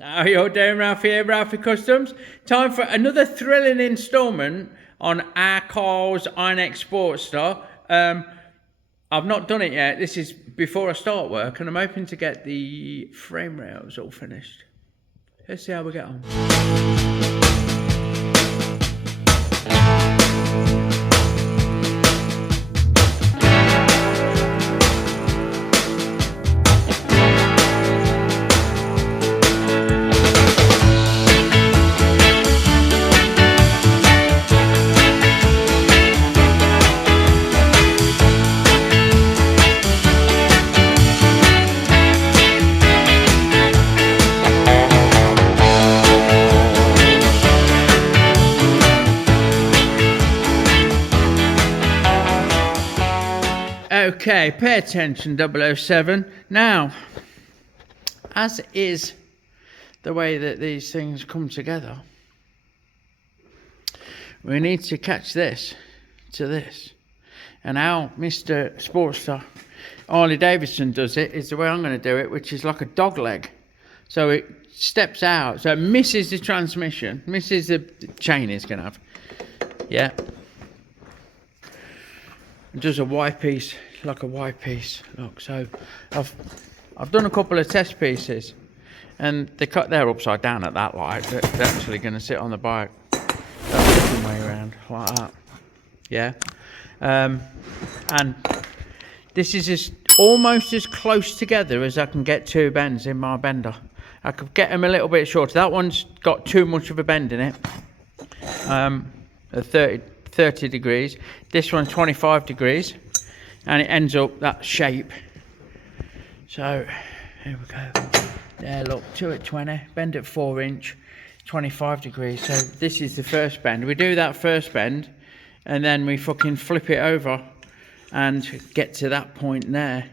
How are you doing, Ralfy here, Ralfy Customs? Time for another thrilling instalment on our car's INX Sportster. I've not done it yet. This is before I start work, and I'm hoping to get the frame rails all finished. Let's see how we get on. Okay, pay attention 007. Now, as is the way that these things come together, we need to catch this to this. And how Mr. Sportster Harley-Davidson does it is the way I'm going to do it, which is like a dog leg. So it steps out, so it misses the transmission, misses the chain it's going to have. Yeah. It does a Y piece, like a Y piece. Look, so I've done a couple of test pieces, and they cut there upside down at that light. They're actually going to sit on the bike that different way around, like that. Yeah, and this is almost as close together as I can get two bends in my bender. I could get them a little bit shorter. That one's got too much of a bend in it. At 30 degrees. This one's 25 degrees, and it ends up that shape. So here we go. There, look, 2 at 20, bend at 4 inch, 25 degrees. So this is the first bend. We do that first bend, and then we fucking flip it over and get to that point there,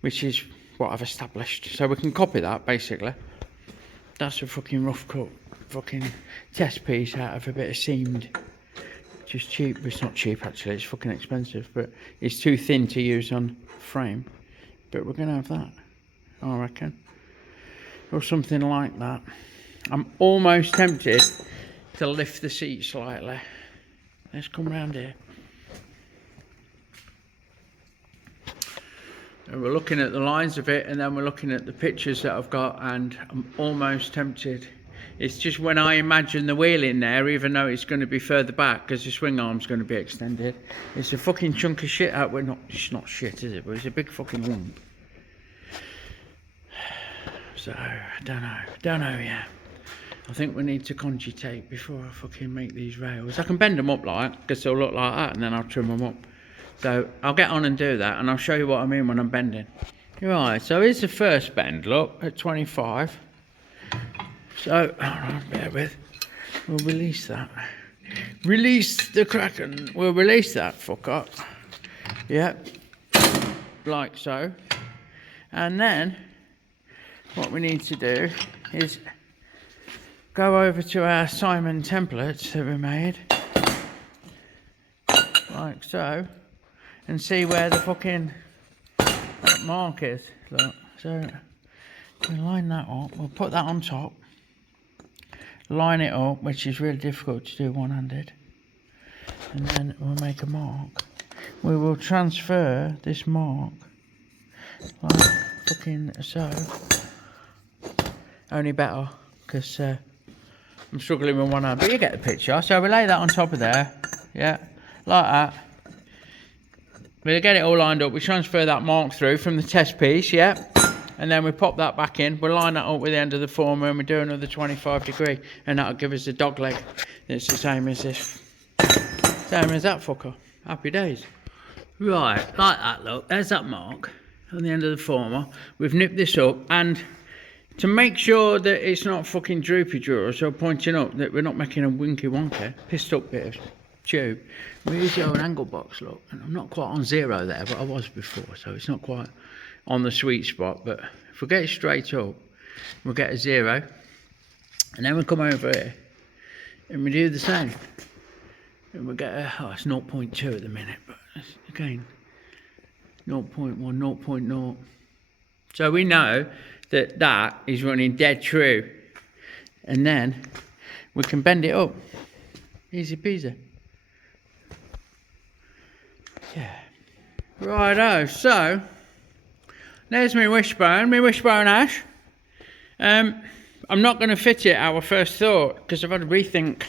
which is what I've established. So we can copy that basically. That's a fucking rough cut fucking test piece out of a bit of seamed. Just cheap. It's not cheap actually, it's fucking expensive, but it's too thin to use on frame. But we're gonna have that, I reckon, or something like that. I'm almost tempted to lift the seat slightly. Let's come round here. And we're looking at the lines of it, and then we're looking at the pictures that I've got, and I'm almost tempted. It's just when I imagine the wheel in there, even though it's going to be further back because the swing arm's going to be extended, it's a fucking chunk of shit out. Well, it's not shit, is it? But it's a big fucking lump. So, I don't know yet. I think we need to conjugate before I fucking make these rails. I can bend them up like, because they'll look like that, and then I'll trim them up. So, I'll get on and do that, and I'll show you what I mean when I'm bending. Right, so here's the first bend, look, at 25. So, hold on, bear with. We'll release that. Release the Kraken. We'll release that fucker. Yep. Like so. And then, what we need to do is go over to our Simon templates that we made. Like so. And see where the fucking that mark is. Look. So, we'll line that up. We'll put that on top. Line it up, which is really difficult to do one-handed, and then we'll make a mark. We will transfer this mark like fucking so. Only better because I'm struggling with one hand, but you get the picture. So we lay that on top of there, yeah, like that. We'll get it all lined up. We transfer that mark through from the test piece, yeah. And then we pop that back in, we'll line that up with the end of the former, and we do another 25 degree, and that'll give us a dog leg. It's the same as this. Same as that fucker. Happy days. Right, like that, look, there's that mark on the end of the former. We've nipped this up, and to make sure that it's not fucking droopy drawers or pointing up, that we're not making a winky wonky, pissed up bit of tube, we use the old angle box, look, and I'm not quite on 0 there, but I was before, so it's not quite on the sweet spot. But if we get it straight up, we'll get a 0, and then we come over here and we do the same, and we get a, oh, it's 0.2 at the minute, but again 0.1, 0.0. So we know that that is running dead true and then we can bend it up. Easy peasy. Yeah. Righto, so there's my wishbone ash. I'm not going to fit it, our first thought, because I've had to rethink.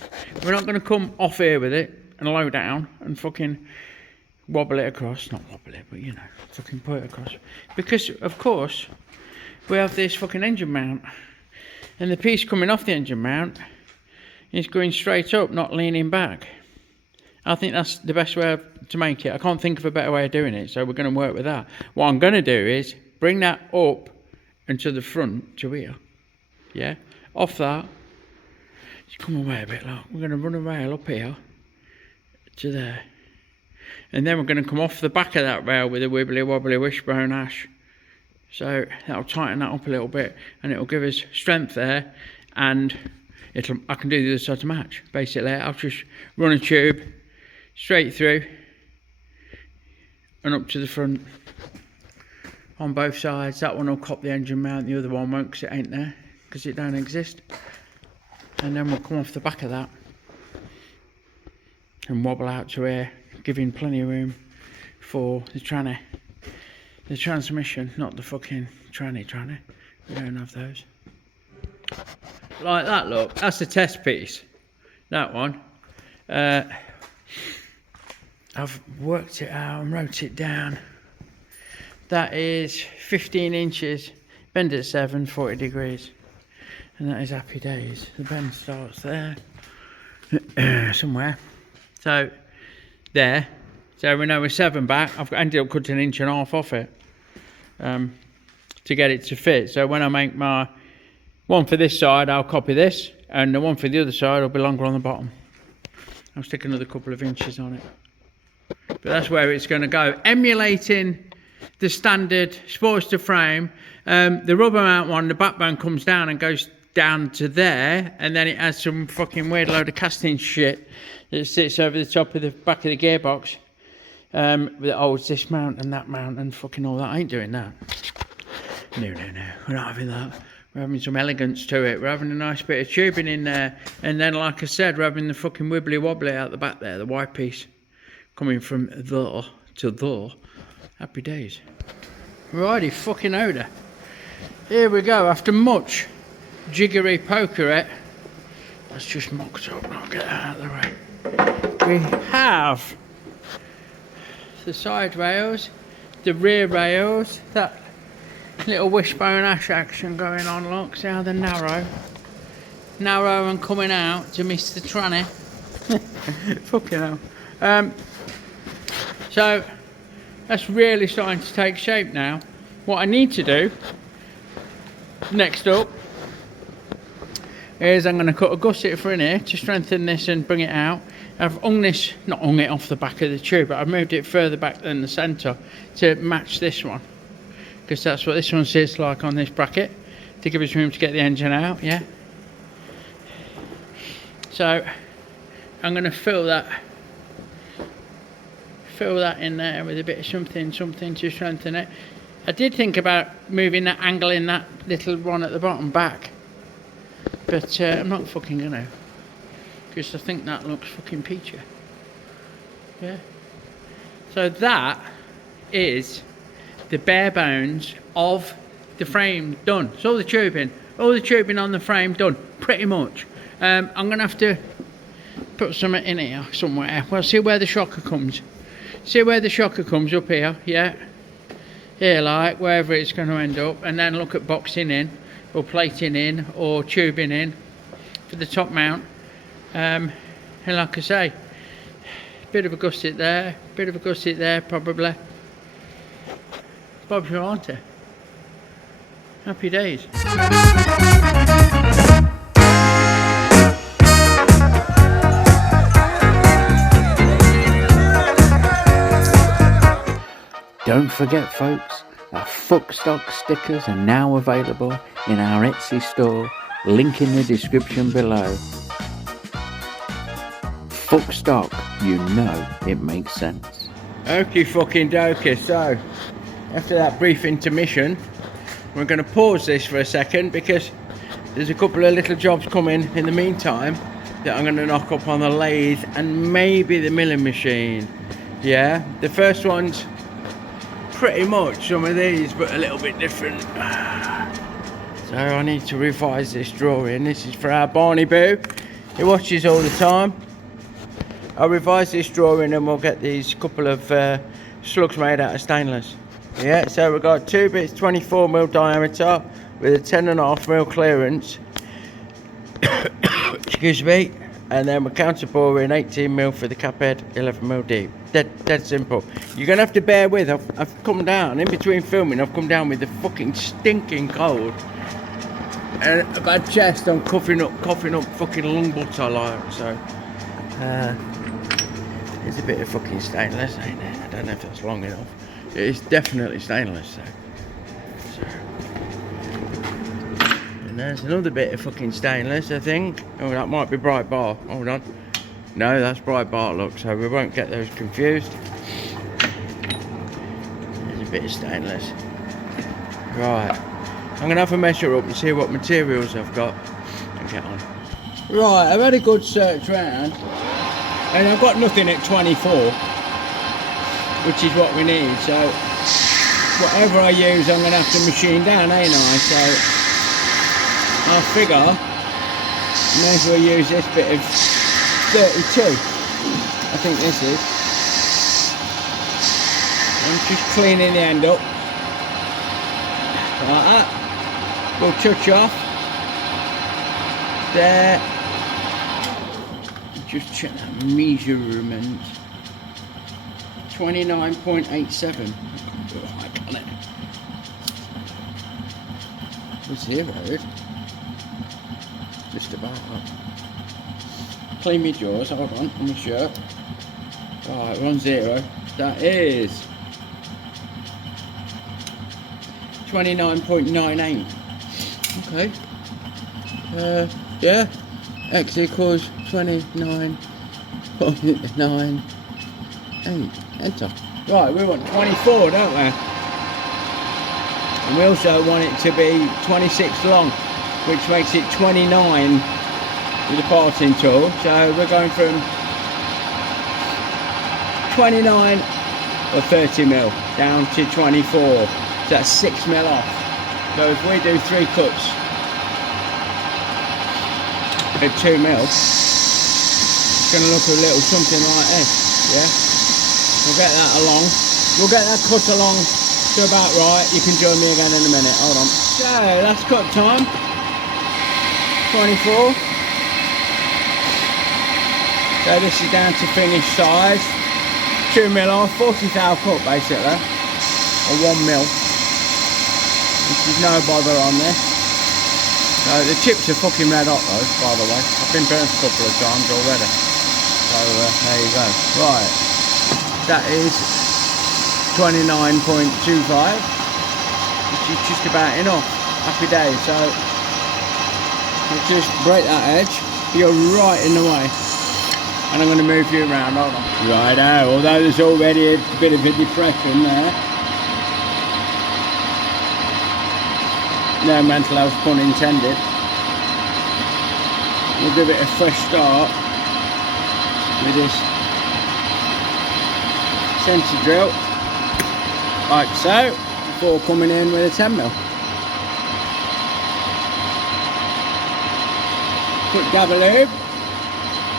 We're not going to come off here with it and low down and fucking wobble it across. Not wobble it, but you know, fucking put it across. Because, of course, we have this fucking engine mount. And the piece coming off the engine mount is going straight up, not leaning back. I think that's the best way to make it. I can't think of a better way of doing it, so we're going to work with that. What I'm going to do is bring that up and to the front, to here. Yeah, off that, just come away a bit, look. We're going to run a rail up here to there, and then we're going to come off the back of that rail with a wibbly wobbly wishbone ash. So that'll tighten that up a little bit, and it'll give us strength there, and I can do the other side to match. Basically, I'll just run a tube straight through and up to the front on both sides. That one will cop the engine mount, the other one won't, because it ain't there, because it don't exist. And then we'll come off the back of that and wobble out to here, giving plenty of room for the tranny, the transmission, not the fucking tranny. We don't have those. Like that, look, that's the test piece, that one. I've worked it out and wrote it down. That is 15 inches, bend at 7, 40 degrees. And that is happy days. The bend starts there, somewhere. So, there. So we know we're 7 back. I've ended up cutting 1.5 inches off it to get it to fit. So when I make my one for this side, I'll copy this, and the one for the other side will be longer on the bottom. I'll stick another couple of inches on it. But that's where it's going to go. Emulating the standard Sportster frame. The rubber mount one, the backbone comes down and goes down to there, and then it has some fucking weird load of casting shit that sits over the top of the back of the gearbox that holds this mount and that mount and fucking all that. I ain't doing that. No, we're not having that. We're having some elegance to it. We're having a nice bit of tubing in there, and then, like I said, we're having the fucking wibbly wobbly out the back there, the white piece coming from there to there. Happy days. Righty fucking odour. Here we go, after much jiggery pokery. That's just mocked up, I'll get that out of the way. We have the side rails, the rear rails, that little wishbone ash action going on, look, see how they're narrow and coming out to miss the tranny. Fucking hell. So that's really starting to take shape now. What I need to do next up is I'm going to cut a gusset for in here to strengthen this and bring it out. I've hung this, not hung it off the back of the tube, but I've moved it further back than the centre to match this one, because that's what this one sits like on this bracket, to give us room to get the engine out. Yeah, so I'm going to fill that in there with a bit of something to strengthen it. I did think about moving that angle in that little one at the bottom back, but I'm not fucking gonna, because I think that looks fucking peachy. Yeah, so that is the bare bones of the frame done. So all the tubing on the frame done, pretty much. I'm gonna have to put something in here somewhere. We'll see where the shocker comes. See where the shocker comes up here, yeah? Here, like, wherever it's going to end up, and then look at boxing in, or plating in, or tubing in for the top mount. And like I say, bit of a gusset there, probably. Bob's your auntie. Happy days. Don't forget, folks, our Fuckstock stickers are now available in our Etsy store, link in the description below. Fuckstock, you know it makes sense. Okie fucking dokie, so after that brief intermission, we're going to pause this for a second, because there's a couple of little jobs coming in the meantime that I'm going to knock up on the lathe and maybe the milling machine. Yeah, the first one's pretty much some of these, but a little bit different. So I need to revise this drawing. This is for our Barney Boo. He watches all the time. I'll revise this drawing and we'll get these couple of slugs made out of stainless. Yeah, so we've got 2 bits 24mm diameter with a 10.5mm clearance. Excuse me. And then we're counter boring 18mm for the cap head, 11mm deep. Dead simple. You're gonna have to bear with. I've come down in between filming. I've come down with the fucking stinking cold and a bad chest. I'm coughing up fucking lung butter like. So there's a bit of fucking stainless, ain't it? I don't know if that's long enough. It's definitely stainless. So. And there's another bit of fucking stainless, I think. Oh, that might be bright bar. Hold on. No, that's bright bar, look, so we won't get those confused. There's a bit of stainless. Right. I'm gonna have a measure up and see what materials I've got and get on. Right, I've had a good search round and I've got nothing at 24, which is what we need. So whatever I use, I'm gonna have to machine down, ain't I? So I figure may as well use this bit of 32. I think this is. I'm just cleaning the end up like that. We'll touch off there. Just check that measurement. 29.87. I got it. Was zeroed. Just about. Clean me jaws. Hold on my shirt. Right, we're on 0. That is 29.98. Okay. Yeah. X equals 29.98. Enter. Right, we want 24, don't we? And we also want it to be 26 long, which makes it 29 with the parting tool. So we're going from 29 or 30mm down to 24. So that's 6mm off. So if we do 3 cuts at 2mm, it's going to look a little something like this. Yeah, we'll get that along. We'll get that cut along to about right. You can join me again in a minute. Hold on. So that's cut time. 24. So this is down to finish size. 2mm off, 40 thou cut basically, or 1mm. Which is no bother on this. So the chips are fucking red hot though, by the way. I've been burnt a couple of times already. So there you go. Right, that is 29.25, which is just about enough. Happy days. So we'll just break that edge. You're right in the way. And I'm going to move you around, hold on. Righto, although there's already a bit of a depression there. No mental health pun intended. We'll give it a fresh start with this centre drill, like so, before coming in with a 10mm. Quick dab of lube.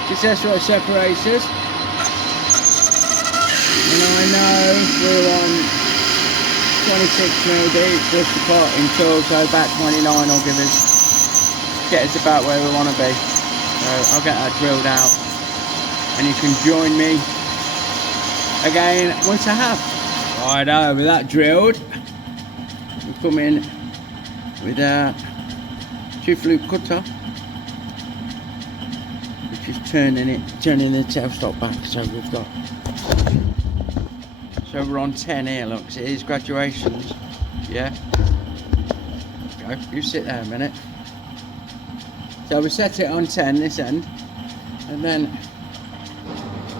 Successful separators, and I know we're on 26mm deep plus the parting tool, so about 29 will get us about where we want to be. So I'll get that drilled out and you can join me again once I have. Right, with that drilled, we come in with our 2-flute cutter. Just turning the tailstock back, so we've got. So we're on 10 here. Look, it is graduations. Yeah. Go. You sit there a minute. So we set it on 10 this end, and then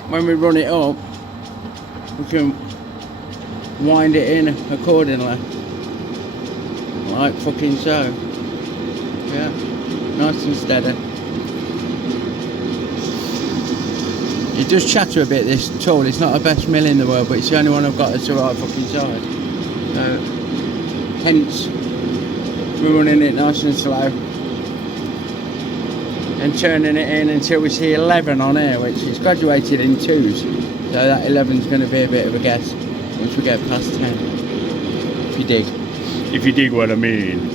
when we run it up, we can wind it in accordingly, like fucking so. Yeah. nice and steady. It does chatter a bit, this tool. It's not the best mill in the world, but it's the only one I've got that's the right fucking size. So, hence, we're running it nice and slow. And turning it in until we see 11 on here, which is graduated in 2s. So that 11 is going to be a bit of a guess once we get past 10. If you dig. If you dig what I mean.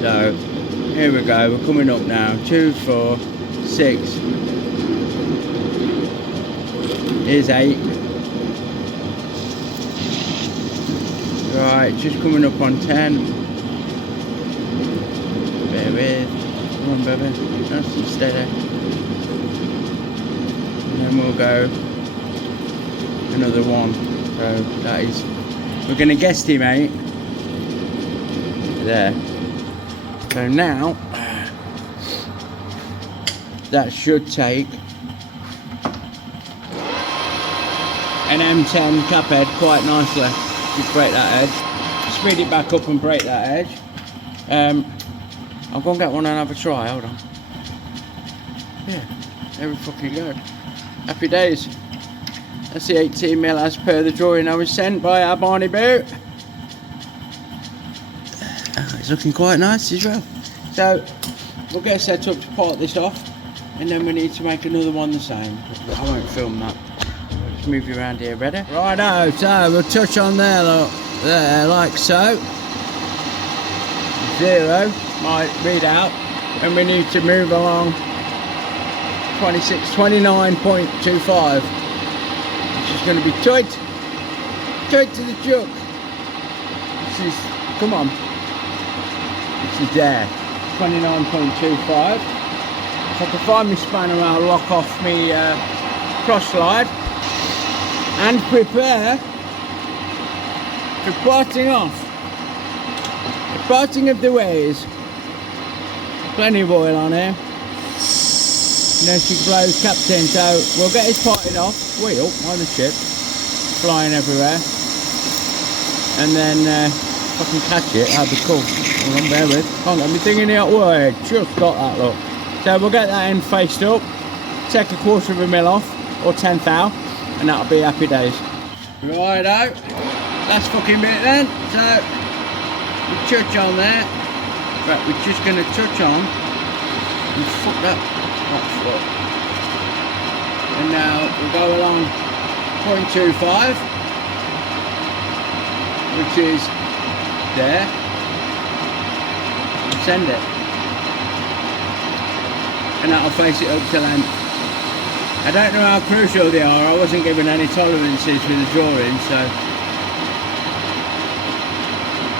So, here we go. We're coming up now. 2, 4, 6. Here's 8. Right, just coming up on 10. Bear with. Come on, baby. Nice and steady. And then we'll go another 1. So that is, we're going to guesstimate there. So now that should take an M10 cap head quite nicely. Just break that edge, speed it back up and break that edge. I'll go and get one and have a try. Hold on. Yeah, there we fucking go. Happy days. That's the 18mm as per the drawing I was sent by our Barney boot. It's looking quite nice as well. So we'll get set up to part this off, and then we need to make another one the same. I won't film that. I'll just move you around here. Ready? Righto. So we'll touch on there, look, there, like so. 0 might read out, and we need to move along 29.25. Which is going to be tight to the chuck. This is, come on, this is there, 29.25. If I can find my spanner, I'll lock off my cross slide and prepare for parting off. The parting of the ways. Plenty of oil on here. No, she blows captain, so we'll get his parted off. Wheel on the ship, flying everywhere, and then if I can catch it, that'd be cool. Hold on, bear with. Can't get me thinking the hot word. Just got that, look. So we'll get that end faced up, take a 1/4 mil off, or 10 thou, and that'll be happy days. Righto, last fucking bit then. So we touch on there, but we're just going to touch on and fuck that foot. And now we'll go along 0.25, which is there, and send it, and that'll face it up to length. I don't know how crucial they are. I wasn't given any tolerances with the drawing, so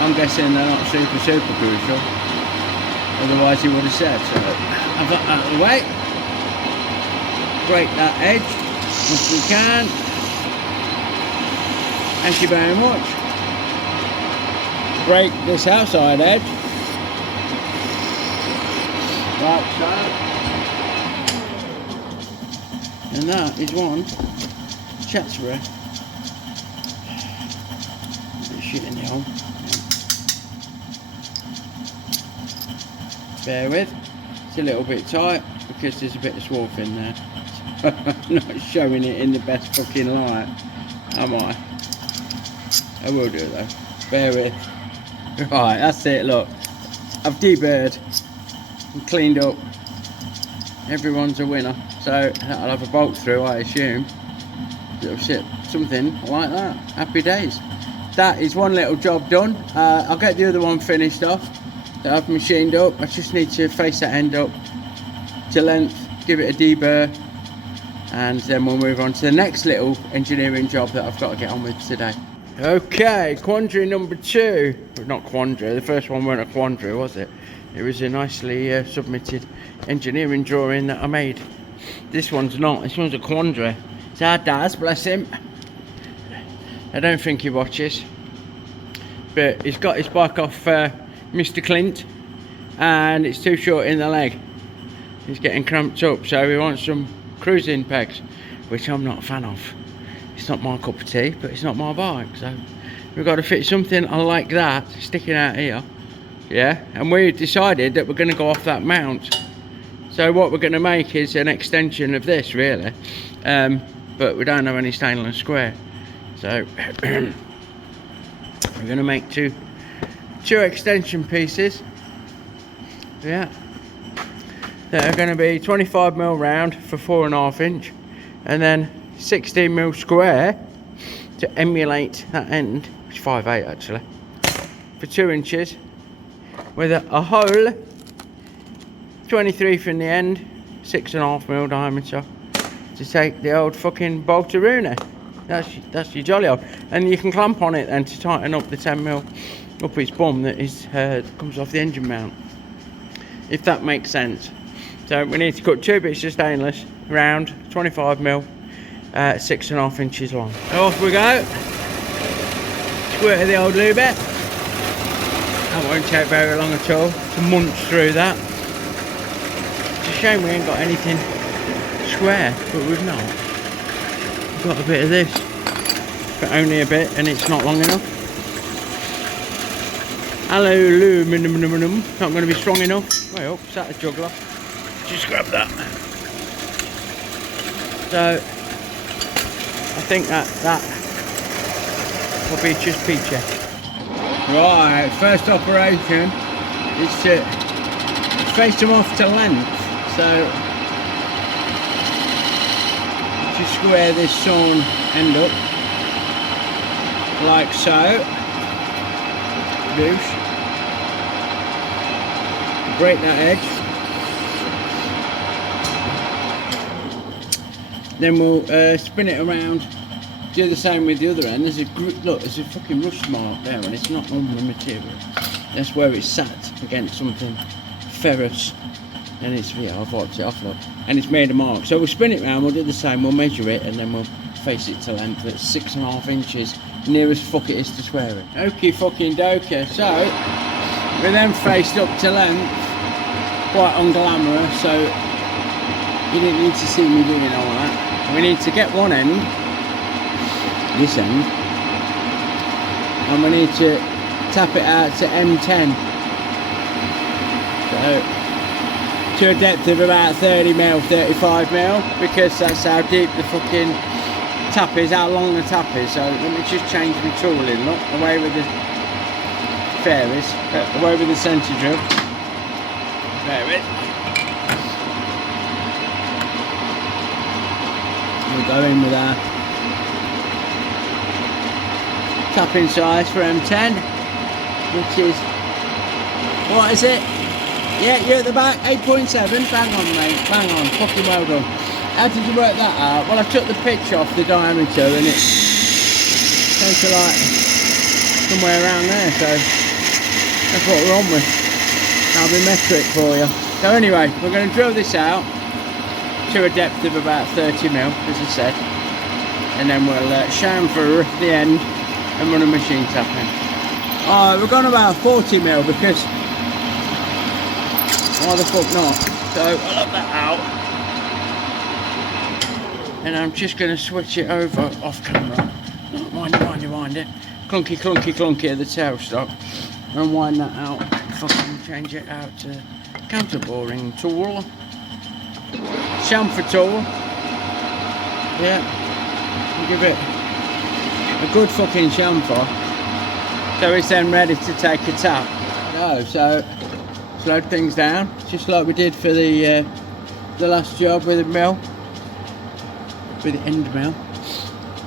I'm guessing they're not super crucial, otherwise he would have said. So I've got that out of the way. Break that edge if we can. Thank you very much. Break this outside edge. Like so. And that is one chatterer. Shit in the hole. Bear with. It's a little bit tight because there's a bit of swarf in there. I'm not showing it in the best fucking light, am I? I will do it though. Bear with. Right, that's it, look. I've deburred and cleaned up. Everyone's a winner. So that'll have a bolt through, I assume. Little shit, something like that. Happy days. That is one little job done. I'll get the other one finished off that I've machined up. I just need to face that end up to length, give it a deburr, and then we'll move on to the next little engineering job that I've got to get on with today. Okay, quandary number 2. Well, not quandary, the first one weren't a quandary, was it? It was a nicely submitted engineering drawing that I made. This one's not, this one's a quandary. It's our Daz, bless him. I don't think he watches. But he's got his bike off Mr. Clint, and it's too short in the leg. He's getting cramped up, so he wants some cruising pegs, which I'm not a fan of. It's not my cup of tea, but it's not my bike, so we've got to fit something like that sticking out here. Yeah, and we decided that we're going to go off that mount So what we're going to make is an extension of this, really, but we don't have any stainless square, so we're going to make two extension pieces. Yeah, that are going to be 25mm round for 4.5 inch, and then 16mm square to emulate that end, which is 5/8 actually, for 2 inches, with a hole 23 from the end, 6.5mm diameter, to take the old fucking bolteroonie. That's your jolly old, and you can clamp on it then to tighten up the 10mm up its bum that is comes off the engine mount, if that makes sense. So we need to cut 2 bits of stainless round, 25mm, 6.5 inches long. Off we go. Squirt the old lube bit. That won't take very long at all to munch through that. It's a shame we ain't got anything square, but we've not. We've got a bit of this, but only a bit, and it's not long enough. Aluminum, not going to be strong enough. Way up, is that a juggler? Just grab that. So I think that will be just peachy. Right, first operation is to face them off to length. So to square this sawn end up like so. Douche. Break that edge. Then we'll spin it around. Do the same with the other end. There's a look. There's a fucking rust mark there, and it's not on the material. That's where it's sat against something ferrous, and it's I've wiped it off, look, and it's made a mark. So we'll spin it round. We'll do the same. We'll measure it, and then we'll face it to length at 6.5 inches, near as fuck it is to swear it. Okie fucking dokie. So we're then faced up to length, quite unglamorous. So you didn't need to see me doing all that. We need to get one end, this end, and we need to tap it out to M10. So to a depth of about 30mm, 35mm, because that's how deep the fucking tap is, how long the tap is. So let me just change my tooling, look, away with the fairies, away with the centre drill. Bear with. We'll go in with our tapping size for M10, which is, what is it? Yeah, you're at the back, 8.7, bang on mate, bang on, fucking well done. How did you work that out? Well, I took the pitch off the diameter and it came to like somewhere around there, so that's what we're on with. That'll be metric for you. So anyway, we're going to drill this out to a depth of about 30mm, as I said, and then we'll chamfer the end and run a machine tapping. Alright, we're going about 40mm because why the fuck not? So I'll lock that out, and I'm just going to switch it over off camera. Wind it. Clunky of the tail stock, and wind that out. Fucking change it out to counter boring tool, chamfer tool. Yeah, give it a good fucking chamfer, so it's then ready to take a tap. So slow things down, just like we did for the last job with the mill, with the end mill,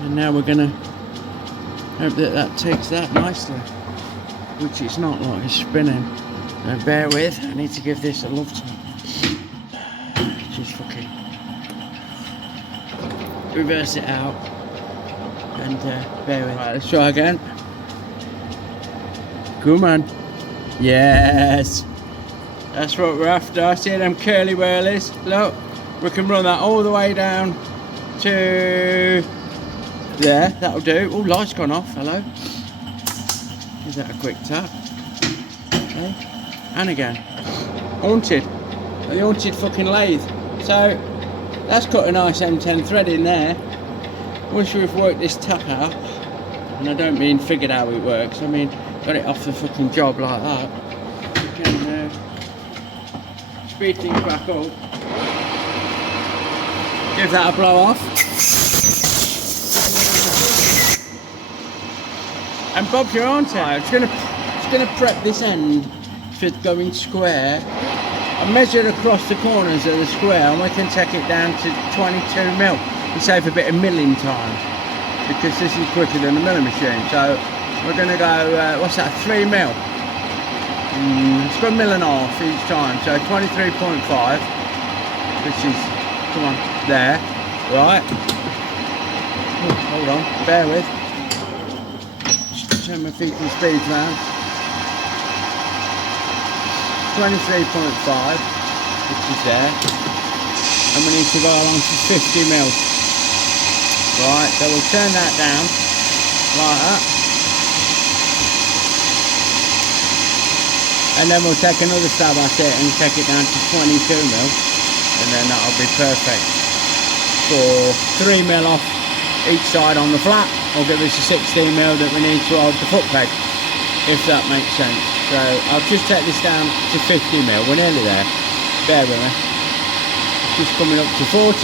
and now we're gonna hope that takes that nicely, which it's not, like it's spinning. So bear with, I need to give this a love tap. Just fucking reverse it out, and bear with. Right, let's try again. Come on. Yes, that's what we're after. See them curly whirlies? Look, we can run that all the way down to there. That'll do. Oh, light's gone off. Hello. Is that a quick tap? Okay. And again. Haunted. The haunted fucking lathe. So that's got a nice M10 thread in there. Wish we've worked this tap out, and I don't mean figured out how it works. I mean got it off the fucking job like that. We can speed things back up. Give that a blow off. And Bob's your answer. It's gonna prep this end for going square. I measured across the corners of the square and we can take it down to 22mm and save a bit of milling time, because this is quicker than the milling machine. So we're gonna go, what's that, 3mm? It's got a mil and a half each time, so 23.5, which is, come on, there, right. Oh, hold on, bear with. Just turn my feet and speed round. 23.5, which is there, and we need to go along to 50mm. Right, so we'll turn that down like that, and then we'll take another stab at it and take it down to 22mm, and then that'll be perfect for 3mm off each side on the flat. Or give us a 16mm that we need to hold the foot peg, if that makes sense. So I'll just take this down to 50mm, we're nearly there, bear with me. It's just coming up to 40,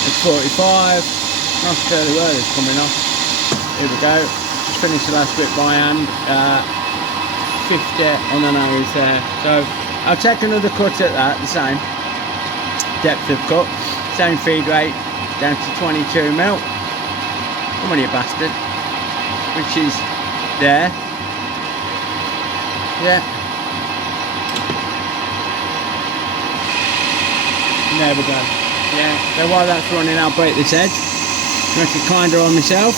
it's 45, nice curly word is coming off. Here we go, just finish the last bit by hand, 50 on the nose there. So I'll take another cut at that, the same depth of cut, same feed rate, down to 22mm. Come on you bastard, which is there. Yeah. There we go. Yeah. So while that's running, I'll break this edge, make it kinder on myself,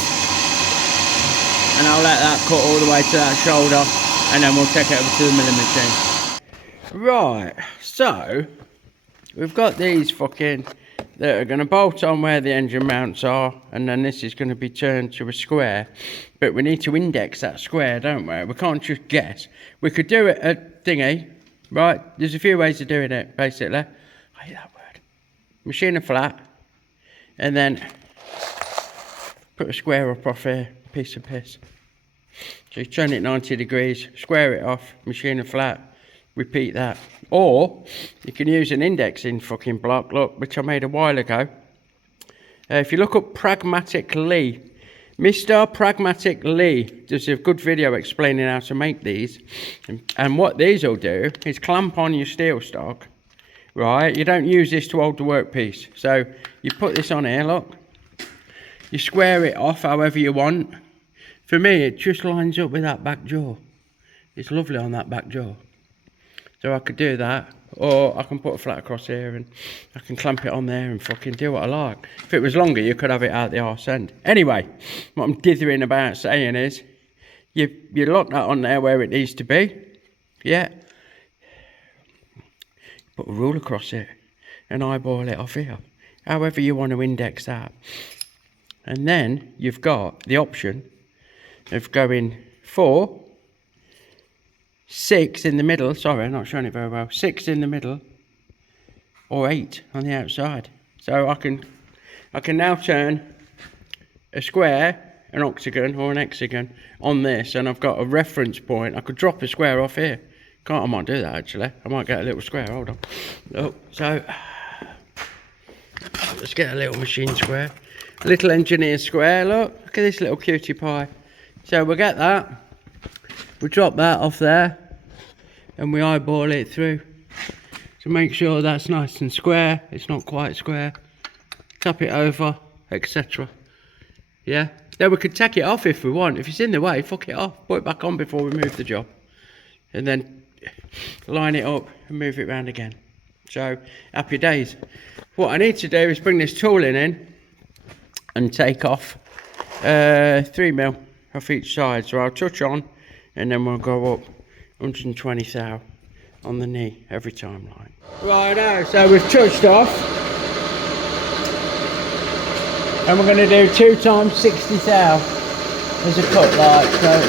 and I'll let that cut all the way to that shoulder, and then we'll take it over to the milling machine. Right. So we've got these fucking that are going to bolt on where the engine mounts are, and then this is going to be turned to a square, but we need to index that square, don't we? We can't just guess. We could do it at thingy, right? There's a few ways of doing it, basically. I hate that word. Machine a flat, and then put a square up off here, piece of piss. So you turn it 90 degrees, square it off, machine a flat, repeat that. Or you can use an indexing fucking block, look, which I made a while ago. If you look up Pragmatic Lee, Mr. Pragmatic Lee does a good video explaining how to make these. And what these will do is clamp on your steel stock, right? You don't use this to hold the workpiece. So you put this on here, look. You square it off however you want. For me, it just lines up with that back jaw. It's lovely on that back jaw. So I could do that, or I can put a flat across here and I can clamp it on there and fucking do what I like. If it was longer, you could have it out the arse end. Anyway, what I'm dithering about saying is, you lock that on there where it needs to be, yeah. Put a rule across it and eyeball it off here, however you want to index that. And then you've got the option of going 4, 6 in the middle, sorry, I'm not showing it very well, 6 in the middle, or 8 on the outside. So I can now turn a square, an octagon, or an hexagon on this, and I've got a reference point. I could drop a square off here. I might do that actually. I might get a little square, hold on. Look, so let's get a little machine square. A little engineer square, look at this little cutie pie. So we'll get that, we drop that off there, and we eyeball it through to make sure that's nice and square. It's not quite square. Tap it over, etc. Yeah. Then we could take it off if we want. If it's in the way, fuck it off. Put it back on before we move the job, and then line it up and move it round again. So happy days. What I need to do is bring this tooling in and take off 3mm off each side. So I'll touch on, and then we'll go up 120 thou on the knee every time, like. Righto, so we've touched off, and we're going to do 2 times 60 thou as a cut, like, so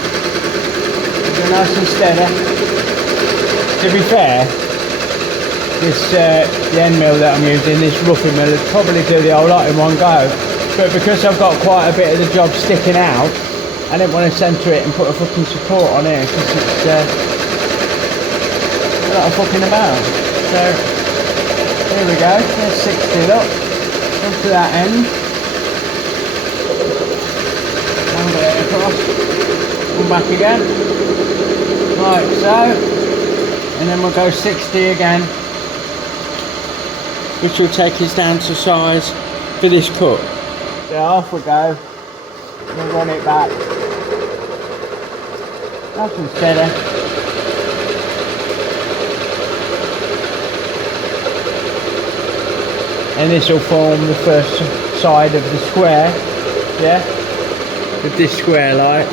it's nice and steady. To be fair, this the end mill that I'm using, this roughing mill, is probably do the whole lot in one go, but because I've got quite a bit of the job sticking out, I didn't want to centre it and put a fucking support on here, because it's lot of fucking about. So here we go, there's 60 look, up to that end. Angle it across, come back again, like so, and then we'll go 60 again, which will take us down to size for this cut. So off we go, we'll run it back, nice and steady. And this will form the first side of the square, yeah, with this square like,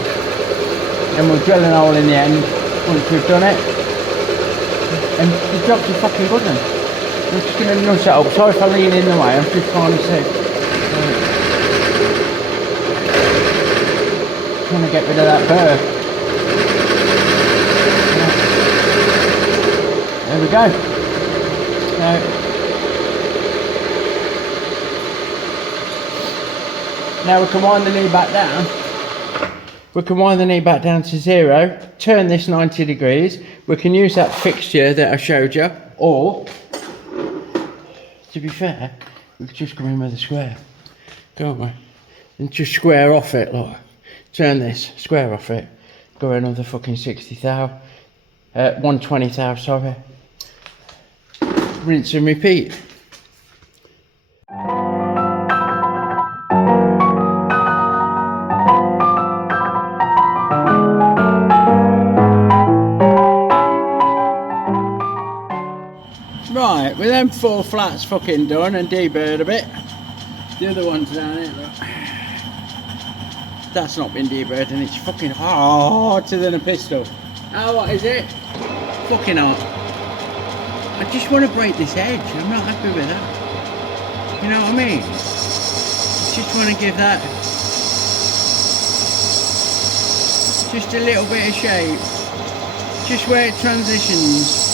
and we'll drill a hole in the end once we've done it, and the job's a fucking good one. I'm just going to nudge that up, sorry if I lean in the way, I'm just trying to see, trying to get rid of that burr. There we go. Now we can wind the knee back down. We can wind the knee back down to 0, turn this 90 degrees. We can use that fixture that I showed you, or, to be fair, we could just come in with a square, can't we? And just square off it, look. Turn this, square off it, go another fucking 60 thou, 120 thou, sorry. Rinse and repeat. Right, with them 4 flats fucking done and deburred a bit, the other one's down here, look. That's not been deburred and it's fucking harder than a pistol. Oh, what is it? Fucking hot. I just want to break this edge, I'm not happy with that. You know what I mean? Just want to give that just a little bit of shape. Just where it transitions.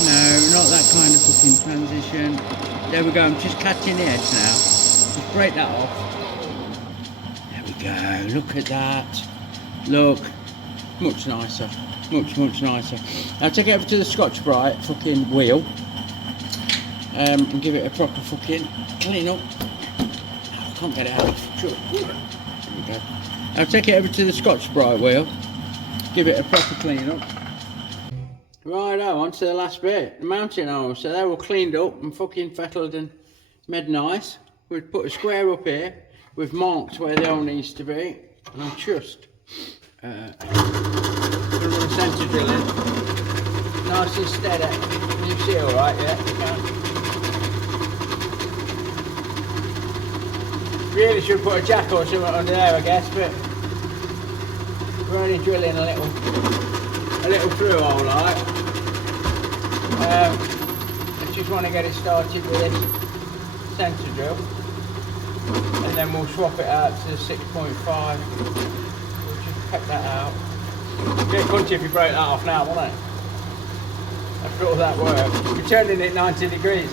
No, not that kind of fucking transition. There we go, I'm just catching the edge now. Just break that off. There we go, look at that. Look, much nicer. Much nicer. Now take it over to the Scotch-Brite fucking wheel. And give it a proper fucking clean up. I can't get it out. There we go. Now take it over to the Scotch-Brite wheel. Give it a proper clean up. Righto, on to the last bit, the mounting holes. So they were cleaned up and fucking fettled and made nice. We've put a square up here, we've marked where the hole needs to be, and I'm just gonna run a centre drill in. Nice and steady. Can you see alright, yeah? You can. Really should put a jack or something under there, I guess, but we're only drilling a little through hole, like. I just want to get it started with this centre drill, and then we'll swap it out to the 6.5. We'll just cut that out. It'd be a country if you broke that off now, wouldn't it? After all that work. We're turning it 90 degrees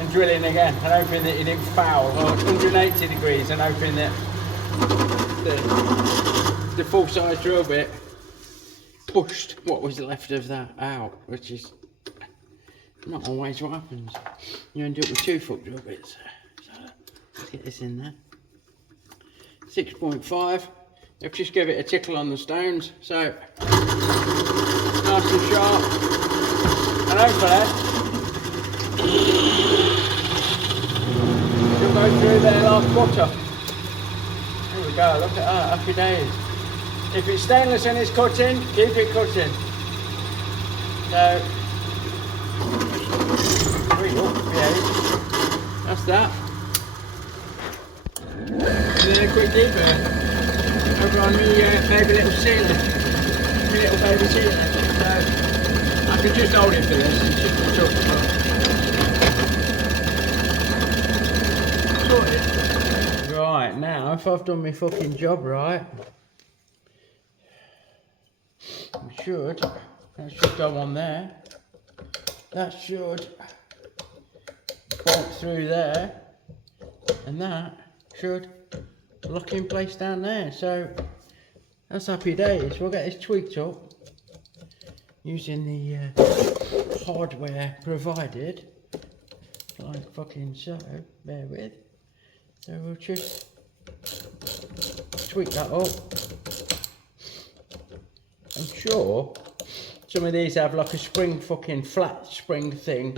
and drilling again, and hoping that it didn't foul, or 180 degrees and hoping that the full size drill bit pushed what was left of that out, which is not always what happens. You end up with 2 foot drill bits. So let's get this in there. 6.5. I've just give it a tickle on the stones, so nice and sharp. And hopefully it'll go through there like butter. There we go, look at that, happy days. If it's stainless and it's cutting, keep it cutting. So, that's that. And then a quick deburr over on the baby little sealer. My little baby sealer. So, I can just hold it for this. It's just a tough. Right, now if I've done my fucking job right, that should go on there. That should bolt through there, and that should lock in place down there. So that's happy days. We'll get this tweaked up, using the hardware provided, like fucking so, bear with. So we'll just tweak that up. I'm sure some of these have like a spring fucking flat spring thing,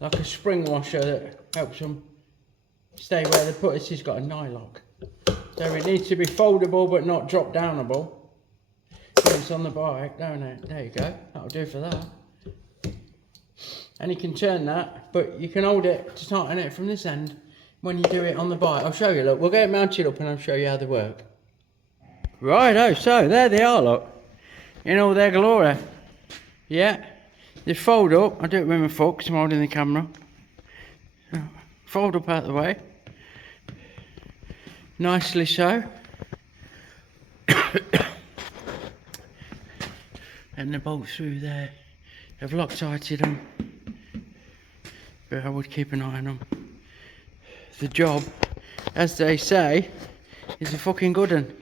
like a spring washer that helps them stay where they put it. This has got a nylock. So it needs to be foldable but not drop downable. It's on the bike, don't it? There you go, that'll do for that. And you can turn that, but you can hold it to tighten it from this end when you do it on the bike. I'll show you, look, we'll get it mounted up and I'll show you how they work. Righto, so there they are, look, in all their glory. Yeah, they fold up. I do it with my foot because I'm holding the camera. So, fold up out the way. Nicely so. And the bolts through there. I've Loctited them. But I would keep an eye on them. The job, as they say, is a fucking good one.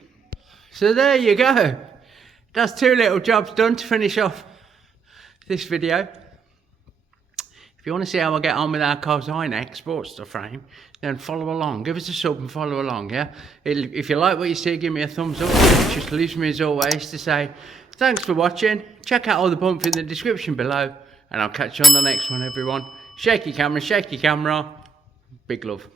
So there you go. That's 2 little jobs done to finish off this video. If you want to see how I get on with our Cosine Sportster frame, then follow along. Give us a sub and follow along, yeah? If you like what you see, give me a thumbs up. It just leaves me as always to say thanks for watching. Check out all the bumps in the description below, and I'll catch you on the next one, everyone. Shaky camera, big love.